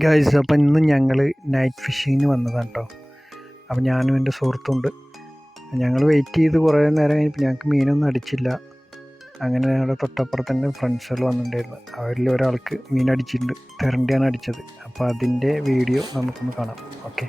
Guys, അപ്പം ഇന്ന് ഞങ്ങൾ നൈറ്റ് ഫിഷിങ്ങിന് വന്നതാണ് കേട്ടോ. അപ്പം ഞാനും എൻ്റെ സുഹൃത്തുണ്ട്. ഞങ്ങൾ വെയിറ്റ് ചെയ്ത് കുറേ നേരം കഴിഞ്ഞപ്പോൾ ഞങ്ങൾക്ക് മീനൊന്നും അടിച്ചില്ല. അങ്ങനെ ഞങ്ങളുടെ തൊട്ടപ്പുറത്ത് തന്നെ ഫ്രണ്ട്സുകൾ വന്നിട്ടുണ്ടായിരുന്നു. അവരിൽ ഒരാൾക്ക് മീൻ അടിച്ചിട്ടുണ്ട്. തെരണ്ടിയാണ് അടിച്ചത്. അപ്പോൾ അതിൻ്റെ വീഡിയോ നമുക്കൊന്ന് കാണാം. ഓക്കെ.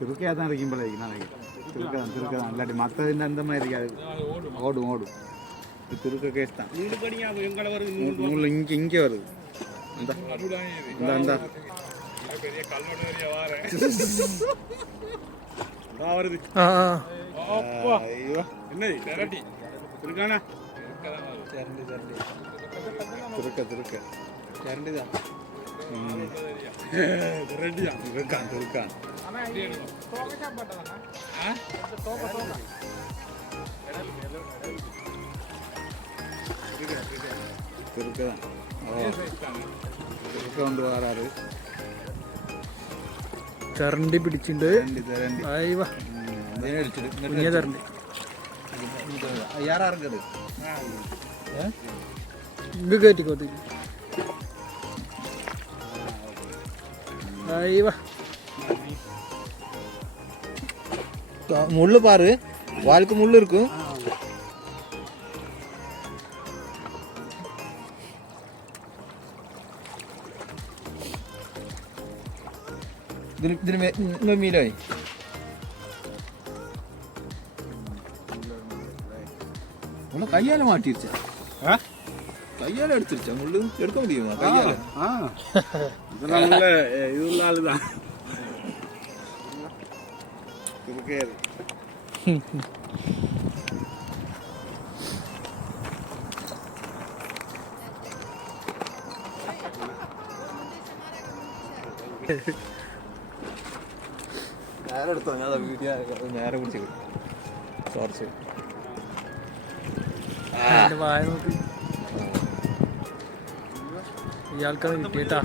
திருக்கையாதான் இருக்கும் போல நாளைக்கு திருக்கதான் இல்லாட்டி மற்றதுன்னு அந்த மாதிரி இருக்காது. ஓடும் ஓடும் திருக்க கேஸ் தான். இங்கே வருது. அந்த திருக்க திருக்க இரண்டுதான் இருக்கான் திருக்கான் திருக்கதான் திருக்க കൊണ്ട് വരാറ്. തെരണ്ടി പിടിച്ചിട്ടുണ്ട്. யாராருக்குது ഇത് കയറ്റിക്കോത്തി. முள்ளு பாரு, வாளுக்கு முள்ளு இருக்கும். ഇതിന് മീനായി கையால மாட்டிருச்சா? கையால எடுத்துருச்சா? முள்ளு எடுக்க முடியுமா கையால? இதுல ஆளுதான் திருக்கேரு. നേരെ എടുത്തോ, ഞാൻ വീഡിയോ നേരെ പിടിച്ചു കുറച്ച് വായ നോക്കി. ഇയാൾക്കത് കിട്ടിയിട്ടാ.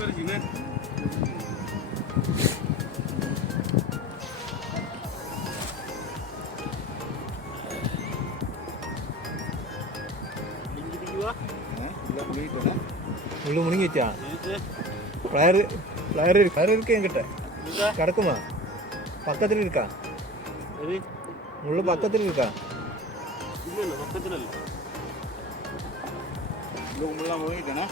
முள்ளு முழுங்கிச்சா? ஃப்ளையர் ஃப்ளையர் இருக்கு என்கிட்ட. கிடக்குமா? பக்கத்தில் இருக்கா? முள்ளு பக்கத்தில் இருக்கா? பக்கத்தில் இல்லை. முள்ளெல்லாம் முழுங்கிட்டேனா?